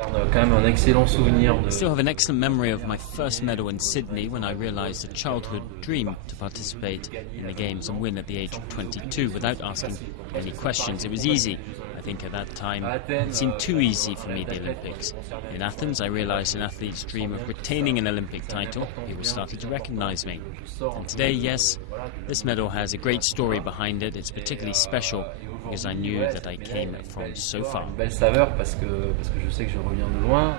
On a quand même un excellent souvenir I de... still have an excellent memory of my first medal in Sydney when I realised a childhood dream to participate in the Games and win at the age of 22 without asking any questions. It was easy. I think at that time it seemed too easy for me, the Olympics. In Athens, I realised an athlete's dream of retaining an Olympic title. People started to recognise me. And today, yes, this medal has a great story behind it. It's particularly special because I knew that I came from so far. Belle saveur parce que je sais que je reviens de loin.